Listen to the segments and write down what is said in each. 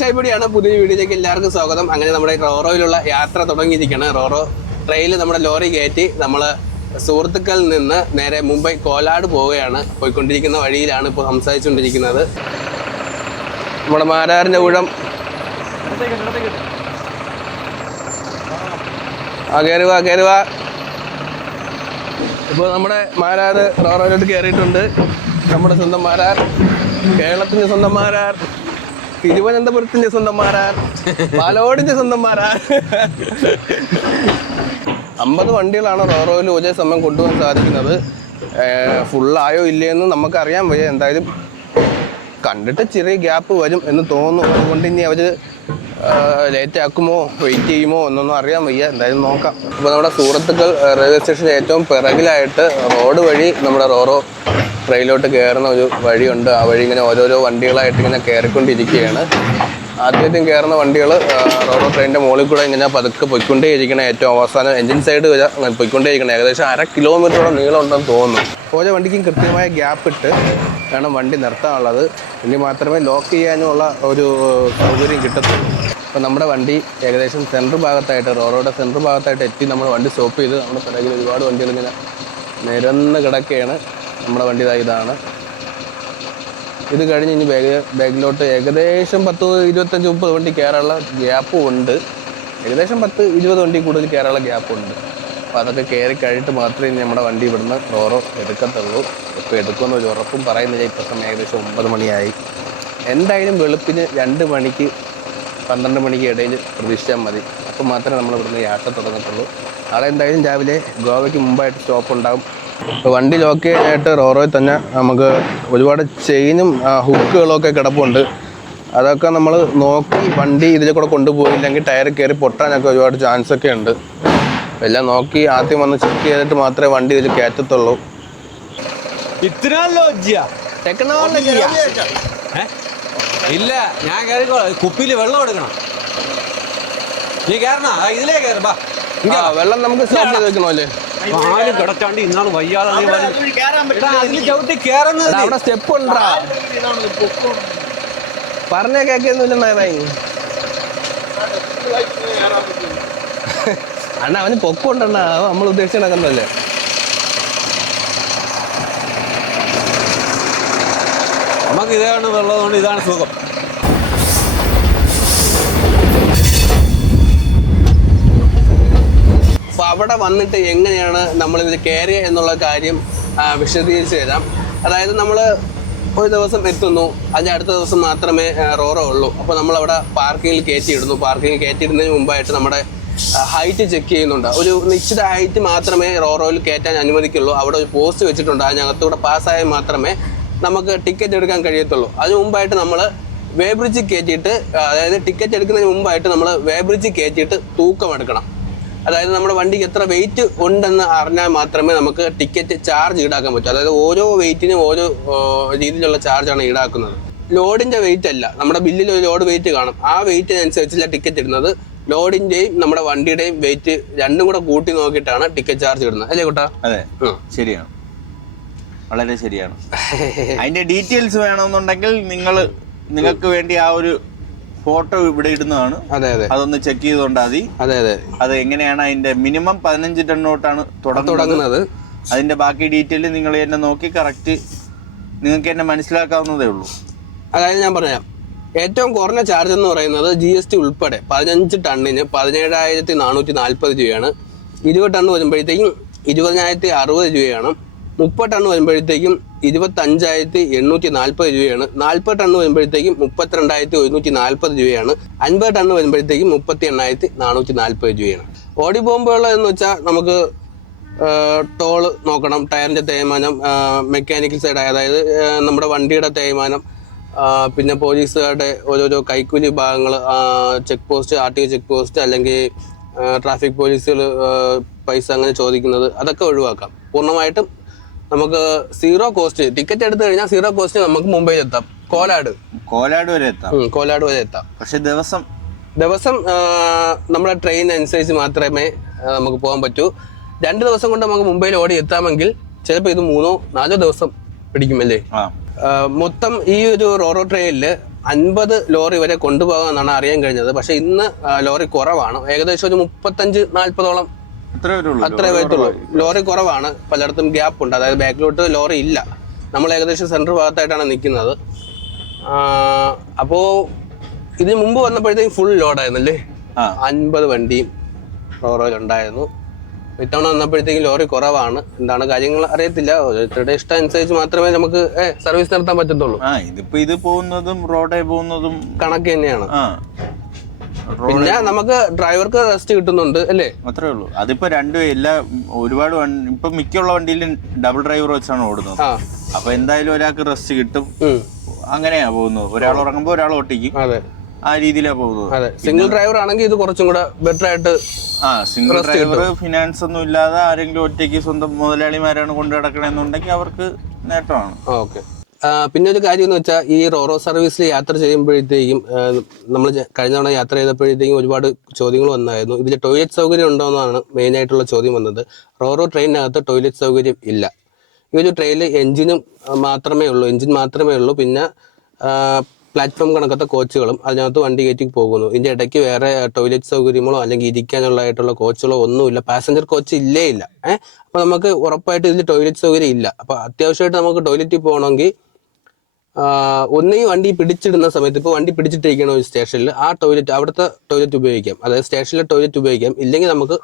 ഷൈബിയാണ്. പുതിയ വീഡിയോയിലേക്ക് എല്ലാവർക്കും സ്വാഗതം. അങ്ങനെ നമ്മുടെ റോറോയിലുള്ള യാത്ര തുടങ്ങിയിരിക്കുകയാണ്. റോറോ ട്രെയിനിൽ നമ്മുടെ ലോറി കയറ്റി നമ്മൾ സുഹൃത്തുക്കളിൽ നിന്ന് നേരെ മുംബൈ കോലാട് പോവുകയാണ്. പോയിക്കൊണ്ടിരിക്കുന്ന വഴിയിലാണ് ഇപ്പോൾ സംസാരിച്ചുകൊണ്ടിരിക്കുന്നത്. നമ്മുടെ മാരാറിൻ്റെ ഊഴം കയറുക. ഇപ്പോൾ നമ്മുടെ മാരാർ റോറോയിലോട്ട് കയറിയിട്ടുണ്ട്. നമ്മുടെ സ്വന്തം മാരാർ, കേരളത്തിൻ്റെ സ്വന്തം മാരാർ, തിരുവനന്തപുരത്തിന്റെ സ്വന്തം മാരാർ, പാലോടിന്റെ സ്വന്തം മാരാർ. 50 വണ്ടികളാണ് റോറോയിൽ ഒരേ സമയം കൊണ്ടുപോകാൻ സാധിക്കുന്നത്. ഫുള്ളായോ ഇല്ലയെന്ന് നമുക്കറിയാൻ വയ്യ. എന്തായാലും കണ്ടിട്ട് ചെറിയ ഗ്യാപ്പ് വരും എന്ന് തോന്നുന്നു. അതുകൊണ്ട് ഇനി അവർ ലേറ്റ് ആക്കുമോ വെയിറ്റ് ചെയ്യുമോ എന്നൊന്നും അറിയാൻ വയ്യ. എന്തായാലും നോക്കാം. ഇപ്പോൾ നമ്മുടെ സുഹൃത്തുക്കൾ റെയിൽവേ സ്റ്റേഷനിൽ ഏറ്റവും പിറകിലായിട്ട് റോഡ് വഴി നമ്മുടെ റോറോ ട്രെയിനിലോട്ട് കയറുന്ന ഒരു വഴിയുണ്ട്. ആ വഴി ഇങ്ങനെ ഓരോരോ വണ്ടികളായിട്ട് ഇങ്ങനെ കയറിക്കൊണ്ടിരിക്കുകയാണ്. ആദ്യമായിട്ടും കയറുന്ന വണ്ടികൾ റോറോ ട്രെയിനിൻ്റെ മുകളിൽ കൂടെ ഇങ്ങനെ പതുക്കെ പൊയ്ക്കൊണ്ടേയിരിക്കണം. ഏറ്റവും അവസാനം എൻജിൻ സൈഡ് വരെ പൊയ്ക്കൊണ്ടേയിരിക്കണം. ഏകദേശം 1/2 കിലോമീറ്ററോളം നീളം ഉണ്ടെന്ന് തോന്നുന്നു. ഓരോ വണ്ടിക്കും കൃത്യമായ ഗ്യാപ്പ് ഇട്ട് വേണം വണ്ടി നിർത്താനുള്ളത്. ഇനി മാത്രമേ ലോക്ക് ചെയ്യാനുള്ള ഒരു സൗകര്യം കിട്ടത്തുള്ളൂ. അപ്പോൾ നമ്മുടെ വണ്ടി ഏകദേശം സെൻട്രൽ ഭാഗത്തായിട്ട്, റോറോയുടെ സെൻട്രൽ ഭാഗത്തായിട്ട് എത്തി. നമ്മൾ വണ്ടി സ്റ്റോപ്പ് ചെയ്ത് നമ്മുടെ പിറകിൽ ഒരുപാട് വണ്ടികൾ ഇങ്ങനെ നിരന്ന് കിടക്കുകയാണ്. നമ്മുടെ വണ്ടി ഇതാണ്. ഇത് കഴിഞ്ഞ് ഇനി ബാഗിലോട്ട് ഏകദേശം 10, 25, 30 വണ്ടി കയറാനുള്ള ഗ്യാപ്പും ഉണ്ട്. ഏകദേശം 10, 20 വണ്ടി കൂടുതൽ കയറാനുള്ള ഗ്യാപ്പുണ്ട്. അപ്പോൾ അതൊക്കെ കയറി കഴിഞ്ഞിട്ട് മാത്രമേ ഇനി നമ്മുടെ വണ്ടി ഇവിടുന്ന് റോറോ എടുക്കത്തുള്ളൂ. ഇപ്പോൾ എടുക്കുമെന്ന് ഒരു ഉറപ്പും പറയുന്നില്ല. ഇപ്പോൾ സമയം ഏകദേശം 9 മണിയായി. എന്തായാലും വെളുപ്പിന് 2 മണിക്ക് 12 മണിക്ക് ഇടയിൽ പ്രതീക്ഷിച്ചാൽ മതി. അപ്പോൾ മാത്രമേ നമ്മൾ ഇവിടുന്ന് യാത്ര തുടങ്ങത്തുള്ളൂ. നാളെ എന്തായാലും രാവിലെ ഗോവയ്ക്ക് മുമ്പായിട്ട് സ്റ്റോപ്പ് ഉണ്ടാകും. വണ്ടി ലോക്ക് ചെയ്യാനായിട്ട് റോറോയിൽ തന്നെ നമുക്ക് ഒരുപാട് ചെയിനും ഹുക്കുകളൊക്കെ കിടപ്പുണ്ട്. അതൊക്കെ നമ്മൾ നോക്കി വണ്ടി ഇതിൽ കൂടെ കൊണ്ടുപോയില്ലെങ്കിൽ ടയർ കയറി പൊട്ടാനൊക്കെ ഒരുപാട് ചാൻസൊക്കെ ഉണ്ട്. എല്ലാം നോക്കി ആദ്യം വന്ന് ചെക്ക് ചെയ്തിട്ട് മാത്രമേ വണ്ടി ഇതിൽ കയറ്റത്തുള്ളൂ. ഇല്ല, ഞാൻ കയറിക്കോളാം. കുപ്പിയിൽ വെള്ളം എടുക്കണം. നീ കയറണ ഇതിലേ കയറും. വെള്ളം നമുക്ക് സ്റ്റോപ്പ് ചെയ്ത് വെക്കണമല്ലേ? ആരും കിടക്കാണ്ട് ഇന്നാൾ വയ്യാതെ ചവിട്ടി കയറുന്നത്. അവിടെ സ്റ്റെപ്പ് ഉണ്ടാ പറഞ്ഞ കേൾക്കുന്നില്ലെന്നായി അണ്ണ. അവന് പൊക്കമുണ്ടെണ്ണ. നമ്മൾ ഉദ്ദേശിച്ച് നടക്കുന്നതല്ലേ. നമുക്ക് ഇതാണ് വെള്ളം കൊണ്ട് ഇതാണ് സുഖം. അപ്പോൾ അവിടെ വന്നിട്ട് എങ്ങനെയാണ് നമ്മളിത് കയറിയ എന്നുള്ള കാര്യം വിശദീകരിച്ച് തരാം. അതായത് നമ്മൾ ഒരു ദിവസം എത്തുന്നു, അതിൻ്റെ അടുത്ത ദിവസം മാത്രമേ റോറോ ഉള്ളൂ. അപ്പോൾ നമ്മളവിടെ പാർക്കിങ്ങിൽ കയറ്റിയിടുന്നു. പാർക്കിങ്ങിൽ കയറ്റിയിടുന്നതിന് മുമ്പായിട്ട് നമ്മുടെ ഹൈറ്റ് ചെക്ക് ചെയ്യുന്നുണ്ട്. ഒരു നിശ്ചിത ഹൈറ്റ് മാത്രമേ റോറോയിൽ കയറ്റാൻ അനുവദിക്കുള്ളൂ. അവിടെ ഒരു പോസ്റ്റ് വെച്ചിട്ടുണ്ട്. അതിനകത്തൂടെ പാസ്സായാൽ മാത്രമേ നമുക്ക് ടിക്കറ്റ് എടുക്കാൻ കഴിയത്തുള്ളൂ. അതിന് മുമ്പായിട്ട് നമ്മൾ വേ ബ്രിഡ്ജിൽ കയറ്റിയിട്ട്, അതായത് ടിക്കറ്റ് എടുക്കുന്നതിന് മുമ്പായിട്ട് നമ്മൾ വേ ബ്രിഡ്ജിൽ കയറ്റിയിട്ട് തൂക്കം എടുക്കണം. അതായത് നമ്മുടെ വണ്ടിക്ക് എത്ര വെയിറ്റ് ഉണ്ടെന്ന് അറിഞ്ഞാൽ മാത്രമേ നമുക്ക് ടിക്കറ്റ് ചാർജ് ഈടാക്കാൻ പറ്റൂ. അതായത് ഓരോ വെയിറ്റിനും ഓരോ രീതിയിലുള്ള ചാർജാണ് ഈടാക്കുന്നത്. ലോഡിൻ്റെ വെയിറ്റ് അല്ല, നമ്മുടെ ബില്ലിൽ ഒരു ലോഡ് വെയിറ്റ് കാണും. ആ വെയിറ്റിനനുസരിച്ചുള്ള ടിക്കറ്റ് ഇടുന്നത്. ലോഡിൻ്റെയും നമ്മുടെ വണ്ടിയുടെയും വെയിറ്റ് രണ്ടും കൂടെ കൂട്ടി നോക്കിയിട്ടാണ് ടിക്കറ്റ് ചാർജ് ഇടുന്നത്. അല്ലേ കുട്ടാ? അതെ, ശരിയാണ്, വളരെ ശരിയാണ്. അതിന്റെ ഡീറ്റെയിൽസ് വേണമെന്നുണ്ടെങ്കിൽ നിങ്ങൾക്ക് വേണ്ടി ആ ഒരു ഫോട്ടോ ഇവിടെ ഇടുന്നതാണ്. അതെ അതെ, അതൊന്ന് ചെക്ക് ചെയ്തോണ്ടാ മതി. അതെ അതെ, അത് എങ്ങനെയാണ് അതിന്റെ മിനിമം 15 ടൺ തൊട്ടാണ് തുടങ്ങുന്നത്. അതിന്റെ ബാക്കി ഡീറ്റെയിൽ നിങ്ങൾ തന്നെ നോക്കി കറക്റ്റ് നിങ്ങൾക്ക് തന്നെ മനസ്സിലാക്കാവുന്നതേ ഉള്ളൂ. അതായത് ഞാൻ പറയാം, ഏറ്റവും കുറഞ്ഞ ചാർജ് എന്ന് പറയുന്നത് GST ഉൾപ്പെടെ 15 ടണ്ണിന് 17,440 രൂപയാണ്. 20 ടണ്ണ് വരുമ്പോഴത്തേക്കും 20,060 രൂപയാണ്. 30 ടണ്ണ് വരുമ്പോഴത്തേക്കും 25,840 രൂപയാണ്. 40 ടണ്ണ് വരുമ്പോഴത്തേക്കും 32,140 രൂപയാണ്. 50 ടണ്ണ് വരുമ്പോഴത്തേക്കും 38,440 രൂപയാണ്. ഓടി പോകുമ്പോഴുള്ളതെന്ന് വെച്ചാൽ നമുക്ക് ടോള് നോക്കണം, ടയറിൻ്റെ തേയ്മാനം, മെക്കാനിക്കൽ സൈഡ്, അതായത് നമ്മുടെ വണ്ടിയുടെ തേയ്മാനം, പിന്നെ പോലീസുകാരുടെ ഓരോരോ കൈക്കൂലി ഭാഗങ്ങൾ, check post, RTO check post, അല്ലെങ്കിൽ ട്രാഫിക് പോലീസുകൾ പൈസ അങ്ങനെ ചോദിക്കുന്നത്, അതൊക്കെ ഒഴിവാക്കാം. പൂർണ്ണമായിട്ടും നമുക്ക് സീറോ കോസ്റ്റ് ടിക്കറ്റ് എടുത്തു കഴിഞ്ഞാൽ സീറോ കോസ്റ്റ് നമുക്ക് മുംബൈയിൽ എത്താം. കോലാട് വരെ എത്താം. പക്ഷെ ദിവസം നമ്മുടെ ട്രെയിൻ അനുസരിച്ച് മാത്രമേ നമുക്ക് പോകാൻ പറ്റൂ. 2 ദിവസം കൊണ്ട് നമുക്ക് മുംബൈയിൽ ഓടി എത്താമെങ്കിൽ ചിലപ്പോൾ ഇത് 3-4 ദിവസം പിടിക്കുമല്ലേ. മൊത്തം ഈ ഒരു റോറോ ട്രെയിനിൽ 50 ലോറി വരെ കൊണ്ടുപോകാമെന്നാണ് അറിയാൻ കഴിഞ്ഞത്. പക്ഷെ ഇന്ന് ലോറി കുറവാണ്, ഏകദേശം ഒരു 35-40ഓളം അത്രേ വരത്തുള്ളൂ. ലോറി കുറവാണ്, പലയിടത്തും ഗ്യാപ്പ് ഉണ്ട്, അതായത് ബാക്കിലോട്ട് ലോറി ഇല്ല. നമ്മൾ ഏകദേശം സെൻട്രൽ ഭാഗത്തായിട്ടാണ് നിൽക്കുന്നത്. അപ്പോൾ ഇതിന് മുമ്പ് വന്നപ്പോഴത്തേക്കും ഫുൾ ലോഡായിരുന്നല്ലേ, 50 വണ്ടിയും റോറോയിലുണ്ടായിരുന്നു. ഇത്തവണ വന്നപ്പോഴത്തേക്കും ലോറി കുറവാണ്. എന്താണ് കാര്യങ്ങൾ അറിയത്തില്ല, ഓരോരുത്തരുടെ ഇഷ്ടം അനുസരിച്ച് മാത്രമേ നമുക്ക് സർവീസ് നടത്താൻ പറ്റത്തുള്ളൂ. ഇതിപ്പോ ഇത് പോകുന്നതും റോഡേ പോകുന്നതും കണക്ക് തന്നെയാണ്. പിന്നെ നമുക്ക് ഡ്രൈവർക്ക് റെസ്റ്റ് കിട്ടുന്നുണ്ട് അല്ലേ, അത്രേ ഉള്ളൂ. അതിപ്പോ ഒരുപാട് ഇപ്പൊ മിക്കുള്ള വണ്ടിയിലും ഡബിൾ ഡ്രൈവർ വെച്ചാണ് ഓടുന്നത്. അപ്പൊ എന്തായാലും ഒരാൾക്ക് റെസ്റ്റ് കിട്ടും. അങ്ങനെയാ പോകുന്നത്, ഒരാൾ ഉറങ്ങുമ്പോ ഒരാൾ ഒട്ടിക്കും, ആ രീതിയിലാ പോകുന്നത്. അതെ, സിംഗിൾ ഡ്രൈവർ ആണെങ്കിൽ ഇത് കുറച്ചും കൂടെ ബെറ്റർ ആയിട്ട്. സിംഗിൾ ഡ്രൈവർ ഫിനാൻസ് ഒന്നും ഇല്ലാതെ ആരെങ്കിലും ഒറ്റയ്ക്ക് സ്വന്തം മുതലാളിമാരാണ് കൊണ്ടു നടക്കണമെന്നുണ്ടെങ്കിൽ അവർക്ക് നേട്ടമാണ്. ഓക്കെ. പിന്നെ ഒരു കാര്യം എന്ന് വെച്ചാൽ ഈ റോറോ സർവീസിൽ യാത്ര ചെയ്യുമ്പോഴത്തേക്കും നമ്മൾ കഴിഞ്ഞ തവണ യാത്ര ചെയ്തപ്പോഴത്തേക്കും ഒരുപാട് ചോദ്യങ്ങൾ വന്നായിരുന്നു. ഇതിൽ ടോയ്ലറ്റ് സൗകര്യം ഉണ്ടോ എന്നാണ് മെയിൻ ആയിട്ടുള്ള ചോദ്യം വന്നത്. റോറോ ട്രെയിനിനകത്ത് ടോയ്ലറ്റ് സൗകര്യം ഇല്ല. ഈ ഒരു ട്രെയിനിൽ എൻജിൻ മാത്രമേ ഉള്ളൂ. പിന്നെ പ്ലാറ്റ്ഫോം കണക്കത്തെ കോച്ചുകളും അതിനകത്ത് വണ്ടി കയറ്റി പോകുന്നു. ഇതിൻ്റെ ഇടയ്ക്ക് വേറെ ടോയ്ലറ്റ് സൗകര്യമോ അല്ലെങ്കിൽ ഇരിക്കാനുള്ളതായിട്ടുള്ള കോച്ചുകളോ ഒന്നുമില്ല. പാസഞ്ചർ കോച്ച് ഇല്ല. അപ്പോൾ നമുക്ക് ഉറപ്പായിട്ട് ഇതിൽ ടോയ്ലറ്റ് സൗകര്യം ഇല്ല. അപ്പോൾ അത്യാവശ്യമായിട്ട് നമുക്ക് ടോയ്ലറ്റിൽ പോകണമെങ്കിൽ ഒന്നീ വണ്ടി പിടിച്ചിടുന്ന സമയത്ത്, ഇപ്പോൾ വണ്ടി പിടിച്ചിട്ടിരിക്കണ ഒരു സ്റ്റേഷനിൽ ആ അവിടുത്തെ ടോയ്ലറ്റ് ഉപയോഗിക്കാം, അതായത് സ്റ്റേഷനിലെ ടോയ്ലറ്റ് ഉപയോഗിക്കാം. ഇല്ലെങ്കിൽ നമുക്ക്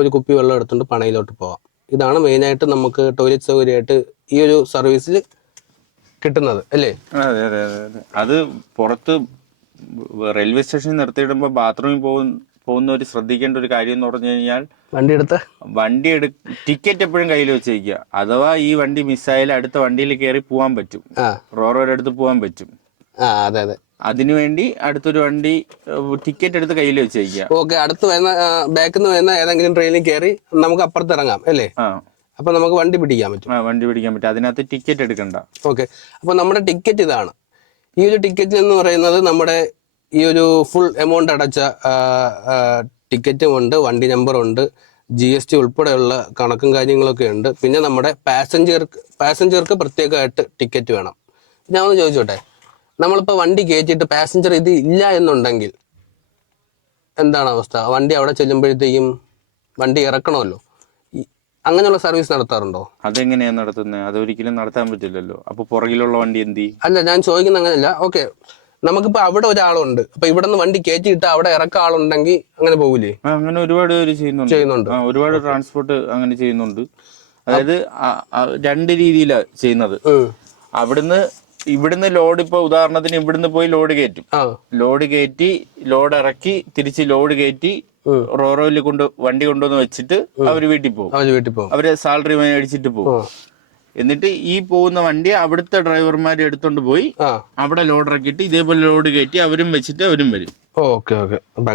ഒരു കുപ്പി വെള്ളം എടുത്തുകൊണ്ട് പണയിലോട്ട് പോകാം. ഇതാണ് മെയിനായിട്ട് നമുക്ക് ടോയ്ലറ്റ് സൗകര്യമായിട്ട് ഈ ഒരു സർവീസിൽ കിട്ടുന്നത് അല്ലേ. അതെ അതെ അതെ അതെ. അത് പുറത്ത് റെയിൽവേ സ്റ്റേഷനിൽ നിർത്തിയിടുമ്പോൾ ബാത്റൂമിൽ പോകുന്നവർ ശ്രദ്ധിക്കേണ്ട ഒരു കാര്യം എന്ന് പറഞ്ഞു കഴിഞ്ഞാൽ ടിക്കറ്റ് എപ്പോഴും കയ്യിൽ വെച്ചേക്കുക. അഥവാ ഈ വണ്ടി മിസ്സായാലും അടുത്ത വണ്ടിയിൽ കയറി പോകാൻ പറ്റും, റോറോയുടെ അടുത്ത് പോകാൻ പറ്റും. അതെ അതെ, അതിനുവേണ്ടി അടുത്തൊരു വണ്ടി ടിക്കറ്റ് എടുത്ത് കയ്യിൽ വെച്ചേക്കുക. ഓക്കെ, അടുത്ത് വരുന്ന ബാക്കിൽ നിന്ന് വരുന്ന ഏതെങ്കിലും ട്രെയിനിൽ കയറി നമുക്ക് അപ്പുറത്ത് ഇറങ്ങാം അല്ലേ. അപ്പൊ നമുക്ക് വണ്ടി പിടിക്കാൻ പറ്റും. അതിനകത്ത് ടിക്കറ്റ് എടുക്കണ്ട. ഓക്കെ, അപ്പൊ നമ്മുടെ ടിക്കറ്റ് ഇതാണ്. ഈ ഒരു ടിക്കറ്റ് എന്ന് പറയുന്നത് നമ്മുടെ ഈ ഒരു ഫുൾ എമൗണ്ട് അടച്ച ടിക്കറ്റും ഉണ്ട്, വണ്ടി നമ്പർ ഉണ്ട്, GST ഉൾപ്പെടെയുള്ള കണക്കും കാര്യങ്ങളൊക്കെ ഉണ്ട്. പിന്നെ നമ്മുടെ പാസഞ്ചർക്ക് പ്രത്യേകമായിട്ട് ടിക്കറ്റ് വേണം. ഞാൻ ഒന്ന് ചോദിച്ചോട്ടെ, നമ്മളിപ്പോൾ വണ്ടി കയറ്റിയിട്ട് പാസഞ്ചർ ഇത് ഇല്ല എന്നുണ്ടെങ്കിൽ എന്താണ് അവസ്ഥ? വണ്ടി അവിടെ ചെല്ലുമ്പോഴത്തേക്കും വണ്ടി ഇറക്കണമല്ലോ. അങ്ങനെയുള്ള സർവീസ് നടത്താറുണ്ടോ? അതെങ്ങനെയാണ് നടത്തുന്നത്? അതൊരിക്കലും നടത്താൻ പറ്റില്ലല്ലോ. അപ്പൊ പുറകിലുള്ള വണ്ടി എന്ത് ചെയ്യും? അല്ല, ഞാൻ ചോദിക്കുന്നത് അങ്ങനെയല്ല. ഓക്കെ, നമുക്കിപ്പോ അവിടെ ഒരാളുണ്ട്, അപ്പൊ ഇവിടെ നിന്ന് വണ്ടി കയറ്റിയിട്ട് അവിടെ ഇറക്ക ആളുണ്ടെങ്കിൽ അങ്ങനെ പോകില്ലേ? അങ്ങനെ ഒരുപാട് പേര് ചെയ്യുന്നുണ്ട്. ഒരുപാട് ട്രാൻസ്പോർട്ട് അങ്ങനെ ചെയ്യുന്നുണ്ട്. അതായത് 2 രീതിയിലാണ് ചെയ്യുന്നത്. ഇവിടുന്ന് ലോഡ്, ഇപ്പൊ ഉദാഹരണത്തിന് ഇവിടുന്ന് പോയി ലോഡ് കയറ്റി ലോഡ് ഇറക്കി തിരിച്ച് ലോഡ് കയറ്റി റോറോയിൽ വണ്ടി കൊണ്ടുവന്ന് വെച്ചിട്ട് അവര് വീട്ടിൽ പോകും. അവര് സാലറി മേടിച്ചിട്ട് പോകും. എന്നിട്ട് ഈ പോകുന്ന വണ്ടി അവിടുത്തെ ഡ്രൈവർമാർ എടുത്തോണ്ട് പോയി അവിടെ ലോഡ് ഇറക്കിയിട്ട് ഇതേപോലെ ലോഡ് കയറ്റി അവരും വെച്ചിട്ട് അവരും വരും. ഓക്കെ, അപ്പൊ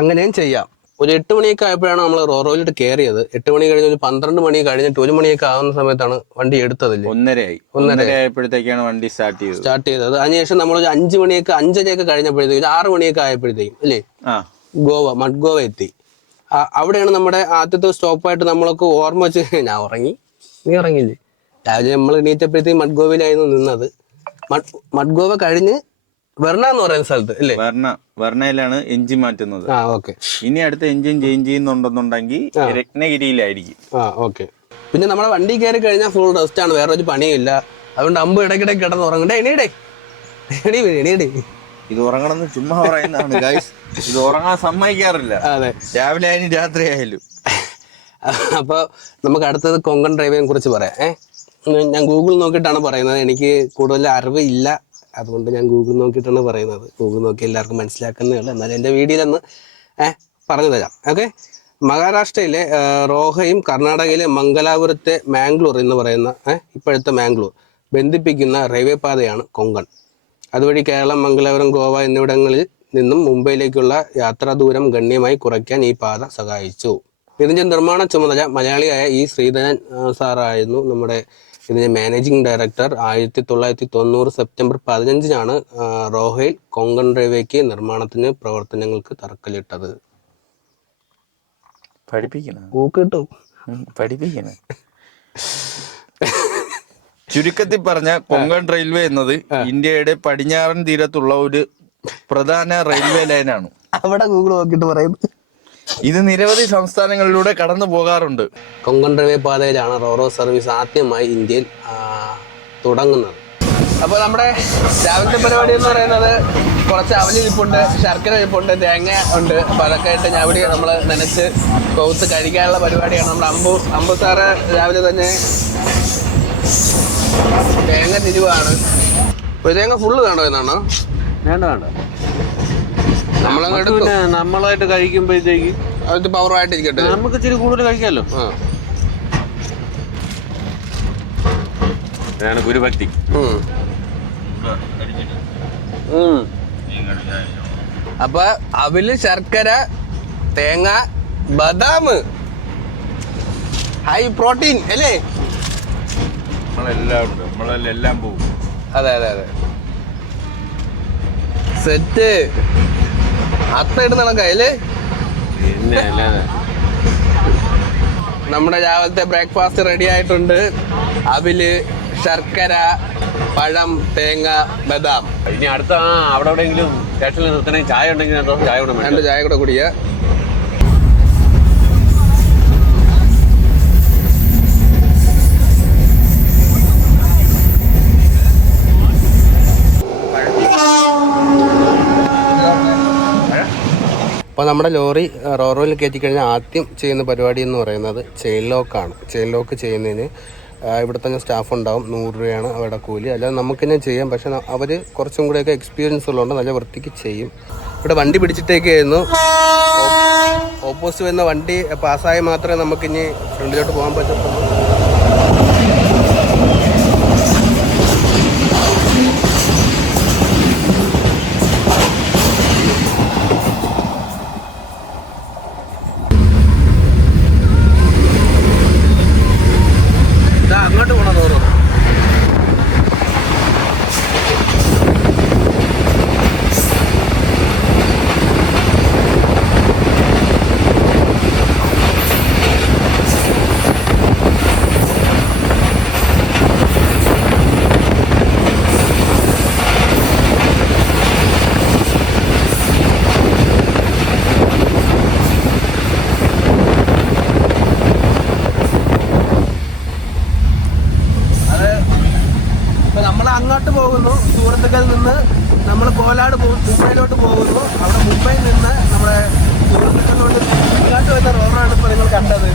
അങ്ങനെയും ചെയ്യാം. ഒരു 8 മണിയൊക്കെ ആയപ്പോഴാണ് നമ്മൾ റോറോയിലോട്ട് കയറിയത്. 8 മണി കഴിഞ്ഞ് ഒരു 12 മണി കഴിഞ്ഞിട്ട് 1 മണിയൊക്കെ ആവുന്ന സമയത്താണ് വണ്ടി എടുത്തതില്ലേ. 1:30 ആയപ്പോഴത്തേക്കാണ് വണ്ടി സ്റ്റാർട്ട് ചെയ്തത്. അതിനുശേഷം നമ്മൾ ഒരു 5 മണിയൊക്കെ 5:30 കഴിഞ്ഞപ്പോഴത്തേക്കും 6 മണിയൊക്കെ ആയപ്പോഴത്തേക്കും അല്ലേ മഡ്ഗോവ എത്തി. അവിടെയാണ് നമ്മുടെ ആദ്യത്തെ സ്റ്റോപ്പായിട്ട് നമ്മളൊക്കെ ഓർമ്മ വെച്ച്. ഞാൻ ഉറങ്ങി, നീ ഉറങ്ങില്ലേ? രാവിലെ നമ്മൾ എണീറ്റപ്പോഴത്തേക്കും മഡ്ഗോവയിലായിരുന്നു നിന്നത്. മഡ്ഗോവ കഴിഞ്ഞ് വെർണ എന്ന് പറയുന്ന സ്ഥലത്ത് അല്ലേ, വെർണയിലാണ് എഞ്ചിൻ മാറ്റുന്നത്. ഓക്കെ. ഇനി അടുത്ത എഞ്ചിൻ ചേഞ്ച് ചെയ്യുന്നുണ്ടെന്നുണ്ടെങ്കിൽ രത്നഗിരിയിലായിരിക്കും. ഓക്കെ. പിന്നെ നമ്മുടെ വണ്ടി കയറി കഴിഞ്ഞാൽ ഫുൾ റെസ്റ്റ് ആണ്, വേറെ ഒരു പണിയില്ല. അതുകൊണ്ട് അമ്പ് ഇടയ്ക്കിടയ്ക്ക് കിടന്ന് ഉറങ്ങണ്ടേ. എണീടേ. ഇത് ഉറങ്ങണമെന്ന് ചുമ്മാ പറയുന്നതാണ് ഗൈസ്. ഇത് ഉറങ്ങാൻ സമ്മതിക്കാറില്ല. അതെ, രാവിലെ ആയാലും രാത്രി ആയാലും. അപ്പോൾ നമുക്ക് അടുത്തത് കൊങ്കൺ ഡ്രൈവിനെ കുറിച്ച് പറയാം. ഞാൻ ഗൂഗിൾ നോക്കിയിട്ടാണ് പറയുന്നത്, എനിക്ക് കൂടുതൽ അറിവ് ഇല്ല, അതുകൊണ്ട് ഞാൻ ഗൂഗിൾ നോക്കിയിട്ടാണ് പറയുന്നത്. ഗൂഗിൾ നോക്കി എല്ലാവർക്കും മനസ്സിലാക്കുന്നേ ഉള്ളൂ, എന്നാലും എൻ്റെ വീഡിയോയിലൊന്ന് പറഞ്ഞു തരാം. ഓക്കെ. മഹാരാഷ്ട്രയിലെ റോഹയും കർണാടകയിലെ മംഗലാപുരത്തെ മാംഗ്ലൂർ എന്ന് പറയുന്ന ഇപ്പോഴത്തെ മാംഗ്ലൂർ ബന്ധിപ്പിക്കുന്ന റെയിൽവേ പാതയാണ് കൊങ്കൺ. അതുവഴി കേരളം, മംഗലാപുരം, ഗോവ എന്നിവിടങ്ങളിൽ നിന്നും മുംബൈയിലേക്കുള്ള യാത്രാ ദൂരം ഗണ്യമായി കുറയ്ക്കാൻ ഈ പാത സഹായിച്ചു. ഇതിൻ്റെ നിർമ്മാണ ചുമതല മലയാളിയായ ഇ ശ്രീധരൻ സാറായിരുന്നു നമ്മുടെ ഇതിൻ്റെ മാനേജിംഗ് ഡയറക്ടർ. 1990 സെപ്റ്റംബർ 15 റോഹയിൽ കൊങ്കൺ റെയിൽവേക്ക് നിർമ്മാണത്തിന് പ്രവർത്തനങ്ങൾക്ക് തറക്കല്ലിട്ടത്. ചുരുക്കത്തിൽ പറഞ്ഞ കൊങ്കൺ റെയിൽവേ എന്നത് ഇന്ത്യയുടെ പടിഞ്ഞാറൻ തീരത്തുള്ള ഒരു പ്രധാന റെയിൽവേ ലൈനാണ്. അവിടെ ഗൂഗിൾ നോക്കിയിട്ട് പറയുന്നത് ഇത് നിരവധി സംസ്ഥാനങ്ങളിലൂടെ കടന്നു പോകാറുണ്ട്. കൊങ്കൺ റെയിൽവേ പാതയിലാണ് റോറോ സർവീസ് ആദ്യമായി ഇന്ത്യയിൽ തുടങ്ങുന്നത്. അപ്പോൾ നമ്മുടെ രാവിലത്തെ പരിപാടി എന്ന് പറയുന്നത് കുറച്ച് അവല് ഇരിപ്പുണ്ട്, ശർക്കര ഇരിപ്പുണ്ട്, തേങ്ങ ഉണ്ട്. അപ്പോൾ അതൊക്കെ ആയിട്ട് ഞാവിടി നമ്മൾ നനച്ച് കൊവുത്ത് കഴിക്കാനുള്ള പരിപാടിയാണ്. നമ്മുടെ അമ്പു സാറ് രാവിലെ തന്നെ തേങ്ങ തിരുവാണ്. അപ്പോൾ തേങ്ങ ഫുള്ള് വേണോ എന്നാണോ? വേണ്ട വേണ്ട, നമ്മളങ്ങോട്ട് പിന്നെ നമ്മളായിട്ട് കഴിക്കുമ്പോഴത്തേക്ക് അത് പവറായിട്ടിരിക്കട്ടെ, നമുക്ക് ഇച്ചിരി കൂടുതൽ കഴിക്കാമല്ലോ. അതാണ് ഗുരുഭക്തി. അപ്പൊ അവല്, ശർക്കര, തേങ്ങ, ബദാം, ഹൈ പ്രോട്ടീൻ അല്ലേ? നമ്മളെല്ലാം പോകും. അതെ അതെ അതെ, സെറ്റ് അത്തായിട്ട് നടക്കല്ലേ? പിന്നെ അല്ലാതെ നമ്മുടെ രാവിലത്തെ ബ്രേക്ക്ഫാസ്റ്റ് റെഡി ആയിട്ടുണ്ട്. അവില്, ശർക്കര, പഴം, തേങ്ങ, ബദാം. ഇനി അടുത്ത അവിടെ എവിടെയെങ്കിലും സ്റ്റേഷനിൽ നിർത്തണമെങ്കിൽ ചായ ഉണ്ടെങ്കിൽ ചായ കൂടെ രണ്ട് ചായ കൂടെ കുടിക്കുക. അപ്പോൾ നമ്മുടെ ലോറി റോറോയിൽ കയറ്റിക്കഴിഞ്ഞാൽ ആദ്യം ചെയ്യുന്ന പരിപാടി എന്ന് പറയുന്നത് ചെയിൻ ലോക്കാണ്. ചെയിൻ ലോക്ക് ചെയ്യുന്നതിന് ഇവിടെ തന്നെ സ്റ്റാഫ് ഉണ്ടാവും, 100 രൂപയാണ് അവരുടെ കൂലി. അല്ലാതെ നമുക്ക് തന്നെ ചെയ്യാം, പക്ഷെ അവർ കുറച്ചും കൂടെയൊക്കെ എക്സ്പീരിയൻസ് ഉള്ളതുകൊണ്ട് നല്ല വൃത്തിക്ക് ചെയ്യും. ഇവിടെ വണ്ടി പിടിച്ചിട്ടേക്കായിരുന്നു, ഓപ്പോസിറ്റ് വരുന്ന വണ്ടി പാസ്സായി മാത്രമേ നമുക്കിനി ഫ്രണ്ടിലോട്ട് പോകാൻ പറ്റത്തുള്ളൂ. അങ്ങോട്ട് പോകണം തോറും. അങ്ങോട്ട് പോകുന്നു, സുഹൃത്തുക്കളിൽ നിന്ന് നമ്മൾ കോലാട് മുംബൈയിലോട്ട് പോകുന്നു. അവിടെ മുംബൈയിൽ നിന്ന് നമ്മുടെ സുഹൃത്തുക്കളിലോട്ട് ഇങ്ങോട്ട് വരുന്ന റോഡാണ് ഇപ്പോൾ നിങ്ങൾ കണ്ടത്.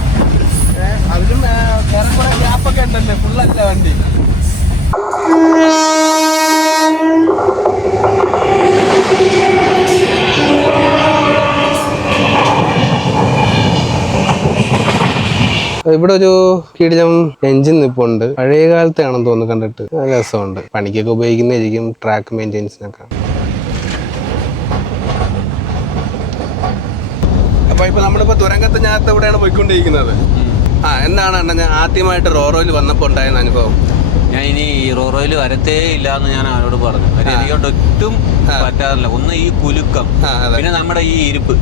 അതിലും ഏറെക്കുറെ ഗ്യാപ്പൊക്കെ ഉണ്ടല്ലേ, ഫുള്ളല്ല വണ്ടി. ഇവിടെ ഒരു കിടിലം എഞ്ചിൻ നിപ്പുണ്ട്, പഴയ കാലത്തെ ആണെന്ന് തോന്നുന്നു കണ്ടിട്ട്. നല്ല രസമുണ്ട്, പണിക്കൊക്കെ ഉപയോഗിക്കുന്നതായിരിക്കും, ട്രാക്ക് മെയിൻ്റെനൻസിനൊക്കെ. അപ്പൊ ഇപ്പൊ നമ്മളിപ്പോ തുരങ്കത്തിനകത്ത് ഇവിടെയാണ് പോയിക്കൊണ്ടിരിക്കുന്നത്. എന്താണ് ഞാൻ ആദ്യമായിട്ട് റോറോയിൽ വന്നപ്പോ ഉണ്ടായിരുന്ന അനുഭവം? ഞാൻ ഇനി റോറോയിൽ വരത്തേ ഇല്ല എന്ന് ഞാൻ അവരോട് പറഞ്ഞു. എനിക്കൊണ്ട് ഒട്ടും പറ്റാറില്ല. ഒന്ന് ഈ കുലുക്കം, പിന്നെ നമ്മുടെ ഈ ഇരിപ്പ്.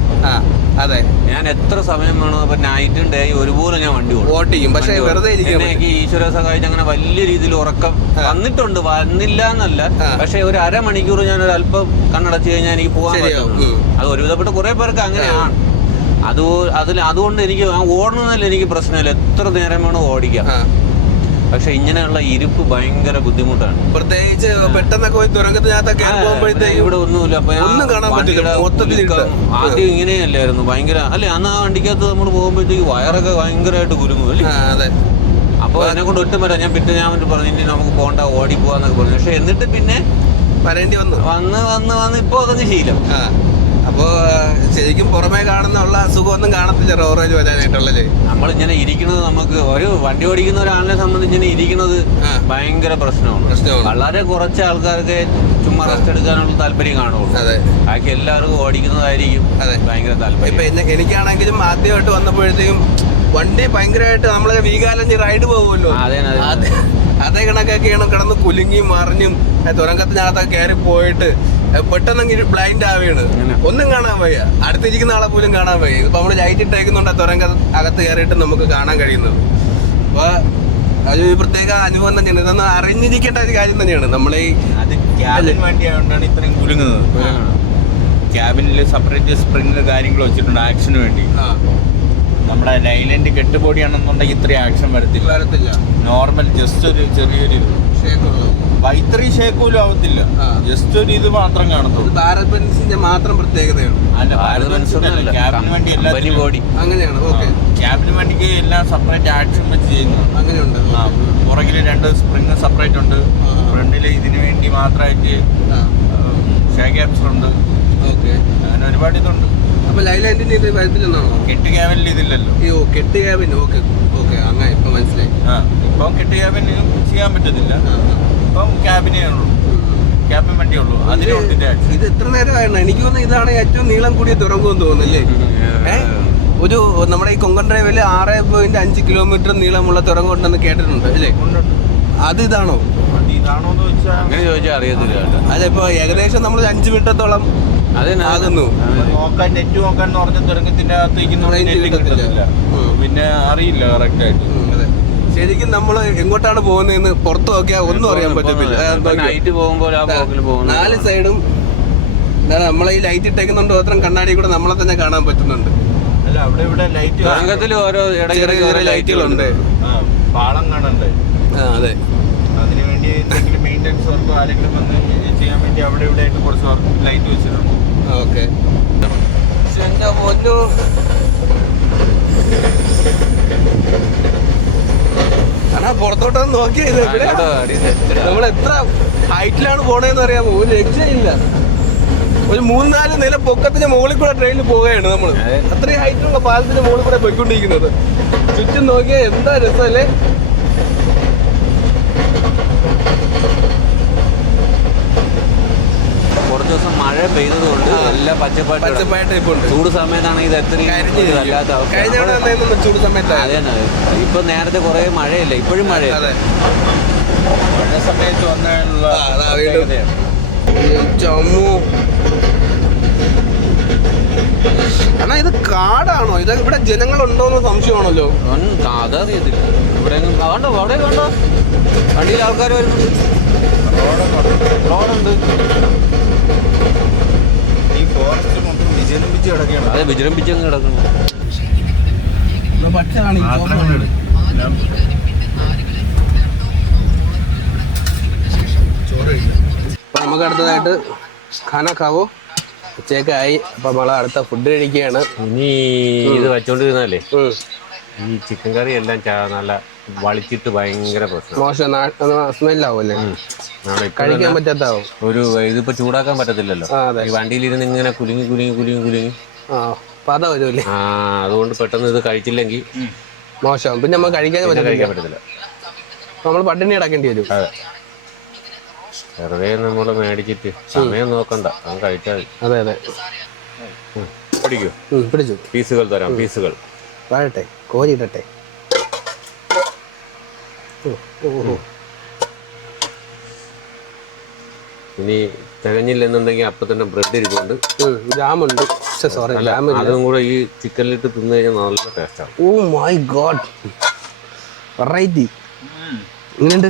അതെ, ഞാൻ എത്ര സമയം വേണോ, അപ്പൊ നൈറ്റും ഡേ ഒരുപോലെ ഞാൻ വണ്ടി ഓടിക്കും. പക്ഷേ വെറുതെ എനിക്ക് ഈശ്വര സഹായിച്ച് അങ്ങനെ വലിയ രീതിയിൽ ഉറക്കം വന്നിട്ടുണ്ട്, വന്നില്ല എന്നല്ല. പക്ഷെ ഒരു അരമണിക്കൂർ ഞാൻ ഒരു അല്പം കണ്ണടച്ചു കഴിഞ്ഞാൽ എനിക്ക് പോകാൻ പറ്റും. അത് ഒരുവിധപ്പെട്ട കുറെ പേർക്ക് അങ്ങനെയാണ്. അതുകൊണ്ട് എനിക്ക് ഓടണമെന്നല്ല എനിക്ക് പ്രശ്നമില്ല, എത്ര നേരം വേണോ ഓടിക്കാം. പക്ഷെ ഇങ്ങനെയുള്ള ഇരിപ്പ് ഭയങ്കര ബുദ്ധിമുട്ടാണ്. പ്രത്യേകിച്ച് പെട്ടെന്നൊക്കെ പോയി തുരങ്കത്തിനകത്തൊക്കെ ഇവിടെ ഒന്നുമില്ല. ആദ്യം ഇങ്ങനെയല്ലായിരുന്നു, ഭയങ്കര അല്ലെ? അന്ന് ആ വണ്ടിക്കകത്ത് നമ്മൾ പോകുമ്പോഴത്തേക്ക് വയറൊക്കെ ഭയങ്കരമായിട്ട് കുലുങ്ങും അല്ലേ? അപ്പൊ എന്നെ കൊണ്ട് ഒട്ടും വരാം. ഞാൻ പറഞ്ഞു ഇനി നമുക്ക് പോകണ്ട, ഓടിപ്പോവാന്നൊക്കെ പറഞ്ഞു. പക്ഷെ എന്നിട്ട് പിന്നെ വരേണ്ടി വന്ന് ഇപ്പൊ അതങ്ങ് ശീലം. അപ്പോൾ ശരിക്കും പുറമേ കാണുന്നുള്ള സുഖമൊന്നും കാണത്തില്ല റോറോയിൽ വരാനായിട്ടുള്ളത്. നമ്മളിങ്ങനെ ഇരിക്കുന്നത്, നമുക്ക് ഒരു വണ്ടി ഓടിക്കുന്ന ഒരാളിനെ സംബന്ധിച്ച് ഇങ്ങനെ ഇരിക്കുന്നത് ഭയങ്കര പ്രശ്നമാണ്. വളരെ കുറച്ച് ആൾക്കാർക്ക് ചുമ്മാ റെസ്റ്റ് എടുക്കാനുള്ള താല്പര്യം കാണുള്ളൂ. ബാക്കി എല്ലാവർക്കും ഓടിക്കുന്നതായിരിക്കും ഭയങ്കര താല്പര്യം. ഇപ്പൊ എനിക്കാണെങ്കിലും ആദ്യമായിട്ട് വന്നപ്പോഴത്തേക്കും വണ്ടി ഭയങ്കരമായിട്ട് നമ്മളെ വീകാലഞ്ഞ് റൈഡ് പോകുമല്ലോ, അതേ കണക്കൊക്കെയാണ് കിടന്ന് കുലുങ്ങിയും മറിഞ്ഞും തുരങ്കത്തിനകത്തൊക്കെ കയറി പോയിട്ട് പെട്ടെന്നെങ്കിൽ ബ്ലൈൻഡ് ആവുകയാണ്, ഒന്നും കാണാൻ വയ്യ, അടുത്തിരിക്കുന്ന ആളെ പോലും കാണാൻ വയ്യ. ഇപ്പൊ നമ്മള് ലൈറ്റ് ഇട്ടേക്കുന്നുണ്ട് തുരങ്ക അകത്ത് കയറിയിട്ട് നമുക്ക് കാണാൻ കഴിയുന്നത്. അപ്പൊ അത് പ്രത്യേക അനുഭവം തന്നെയാണ്. ഇതൊന്ന് അറിഞ്ഞിരിക്കേണ്ട ഒരു കാര്യം തന്നെയാണ്. നമ്മളീ അത് ക്യാബിൻ വണ്ടി ആയതുകൊണ്ടാണ് ഇത്രയും കുലുങ്ങുന്നത്. ക്യാബിനിൽ സെപ്പറേറ്റ് സ്പ്രിങ് കാര്യങ്ങൾ വെച്ചിട്ടുണ്ട് ആക്ഷന് വേണ്ടി. നമ്മുടെ ലൈലൻഡ് കെട്ടുപൊടിയാണെന്നുണ്ടെങ്കിൽ ഇത്രയും ആക്ഷൻ വരത്തില്ല. നോർമൽ ജസ്റ്റ് ഒരു ചെറിയൊരു ഇത്രയും ഷേക്കോലും ആവത്തില്ല. ജസ്റ്റ് ഒരു ഇത് മാത്രം കാണത്തുള്ളൂ. ഭാരത് ബെൻസിന്റെ മാത്രം പ്രത്യേകതയാണ്. അല്ല, ഭാരത് ബെൻസിന്റെ ക്യാബിന് വേണ്ടി എല്ലാം ബോഡി അങ്ങനെയാണ്. ഓക്കെ, ക്യാബിന് വേണ്ടിക്ക് എല്ലാം സെപ്പറേറ്റ് ആക്ഷൻ വെച്ച് ചെയ്യുന്നു. അങ്ങനെയുണ്ട്. പുറകില് 2 സ്പ്രിങ് സെപ്പറേറ്റ് ഉണ്ട്. ഫ്രണ്ടില് ഇതിനു വേണ്ടി മാത്രമായിട്ട് ഷേക്ക് ആപ്സർ ഉണ്ട്. ഓക്കെ, അങ്ങനെ ഒരുപാട് ഇതുണ്ട്. അപ്പൊ ലൈലാൻഡിന്റെ ഇത് വരത്തില്ലെന്നാണോ? കെട്ട് ക്യാബിനിൽ ഇതില്ലല്ലോ. അയ്യോ, കെട്ട് ക്യാബിൻ. ഓക്കെ ഓക്കെ, അങ്ങനെ ഇപ്പൊ മനസ്സിലായി. ഇപ്പം കെട്ട് ക്യാബിന് ചെയ്യാൻ പറ്റത്തില്ല. ഇപ്പം ക്യാബിനേ ഉള്ളൂ, ക്യാബിൻ വണ്ടിയേ ഉള്ളൂ. അതിലുണ്ട് ഇത് എത്ര നേരമായിരുന്നു? എനിക്ക് തോന്നുന്നു ഇതാണ് ഏറ്റവും നീളം കൂടിയ തുറമുഖം തോന്നുന്നല്ലേ? ഒരു നമ്മുടെ ഈ കൊങ്കൺ ഡ്രൈവില് 6.5 കിലോമീറ്റർ നീളമുള്ള തുറമുഖം ഉണ്ടെന്ന് കേട്ടിട്ടുണ്ട് അല്ലേ? അത് ഇതാണോ? ഇതാണോന്ന് ചോദിച്ചാൽ അങ്ങനെ ചോദിച്ചാൽ അറിയത്തില്ല. അല്ല, ഇപ്പൊ ഏകദേശം നമ്മൾ 5 മിനിറ്റത്തോളം ആകുന്നു. നോക്കാൻ നെറ്റ് നോക്കാൻ പറഞ്ഞ തുരങ്കത്തിന്റെ അകത്തേക്ക് പിന്നെ അറിയില്ല കറക്റ്റ് ആയിട്ട്. ശരിക്കും നമ്മൾ എങ്ങോട്ടാണ് പോകുന്നതെന്ന് പുറത്ത് നോക്കിയാൽ ഒന്നും അറിയാൻ പറ്റത്തില്ല. 4 സൈഡും നമ്മളെ ഈ ലൈറ്റ് ഇട്ടേക്കുന്നുണ്ട്. മാത്രം കണ്ണാടി കൂടെ നമ്മളെ തന്നെ കാണാൻ പറ്റുന്നുണ്ട്. അല്ല, അവിടെ ഇവിടെ ലൈറ്റ് ഓരോ ചെറിയ ലൈറ്റുകളുണ്ട്. പാളം കാണണ്ടേ? അതെ, അതിനുവേണ്ടി എന്തെങ്കിലും മെയിൻ്റെനൻസ് വർക്കോ ആരെങ്കിലും വന്ന് ചെയ്യാൻ വേണ്ടി അവിടെ ഇവിടെ ആയിട്ട് കുറച്ച് ലൈറ്റ് വെച്ചിട്ടുണ്ട്. ഓക്കെ, പുറത്തോട്ടൊന്ന് നോക്കിയത് നമ്മൾ എത്ര ഹൈറ്റിലാണ് പോണേന്ന് അറിയാമോ? ഒരു രക്ഷയില്ല. ഒരു 3-4 നില പൊക്കത്തിന് മുകളിൽ കൂടെ ട്രെയിനിൽ പോവുകയാണ് നമ്മൾ. അത്രയും ഹൈറ്റിലുള്ള പാലത്തിന്റെ മുകളിൽ കൂടെ പോയിക്കൊണ്ടിരിക്കുന്നത്. ചുറ്റും നോക്കിയാൽ എന്താ രസമല്ലേ? കുറച്ച് ദിവസം മഴ പെയ്തതുകൊണ്ട് എല്ലാം പച്ചപ്പായിട്ട് ഇപ്പൊ ചൂട് സമയത്താണെങ്കിൽ ഇത് എത്രയും അല്ലാത്ത ചൂട് സമയത്ത് അതെ. ഇപ്പൊ നേരത്തെ കുറെ മഴയില്ല, ഇപ്പോഴും മഴയില്ല. മഴ സമയത്ത് വന്നുള്ള എന്നാ ഇത് കാടാണോ? ഇത് ഇവിടെ ജനങ്ങളുണ്ടോന്ന് സംശയമാണല്ലോ. അതറിയത്തില്ല. ഇവിടെ കണ്ടോ, അവിടെ കണ്ടോ വണ്ടിയിൽ ആൾക്കാർ വരുന്നുണ്ട്. റോഡുണ്ട്. ഈ ഫോറസ്റ്റ് മൊത്തം വിജൃംഭിച്ച് കിടക്കുകയാണ്. അതെ, വിജൃംഭിച്ചങ്ങ് കിടക്കുന്നു. അപ്പൊ നമുക്ക് അടുത്തതായിട്ട് ഖാന ഖാവോ ഉച്ചയൊക്കെയായി. അപ്പൊ നമ്മളെ അടുത്ത ഫുഡ് കഴിക്കുകയാണ്. ഇനി ഇത് വെച്ചോണ്ടിരുന്നാലേ ഈ ചിക്കൻ കറി എല്ലാം നല്ല വളിച്ചിട്ട് ഭയങ്കര പ്രശ്നം. മോശം സ്മെല്ലാവും അല്ലേ? കഴിക്കാൻ പറ്റാത്താവും. ഒരു ഇതിപ്പോ ചൂടാക്കാൻ പറ്റത്തില്ലല്ലോ. ഈ വണ്ടിയിലിരുന്ന് ഇങ്ങനെ കുലുങ്ങി പത വരുമല്ലേ? അതുകൊണ്ട് പെട്ടെന്ന് ഇത് കഴിച്ചില്ലെങ്കിൽ മോശം. പിന്നെ നമുക്ക് കഴിക്കാൻ പറ്റത്തില്ല. നമ്മൾ പട്ടിണി കിടക്കേണ്ടി വരും. വെറുതെ നമ്മൾ മേടിച്ചിട്ട് സമയം നോക്കണ്ട, അത് കഴിച്ചാൽ. അതെ അതെ, പിടിച്ചു. പീസുകൾ തരാം, പീസുകൾ വാഴട്ടെ, കോരിയിട്ടെ. ഇനി തികഞ്ഞില്ലെന്നുണ്ടെങ്കിൽ അപ്പൊ തന്നെ ബ്രെഡ് ഇരിപ്പുണ്ട്, ജാമുണ്ട്. അതും കൂടെ ഈ ചിക്കനിലിട്ട് തിന്നു കഴിഞ്ഞാൽ നല്ല ടേസ്റ്റാണ്. Oh my god, variety. ഇങ്ങനെയുണ്ട്,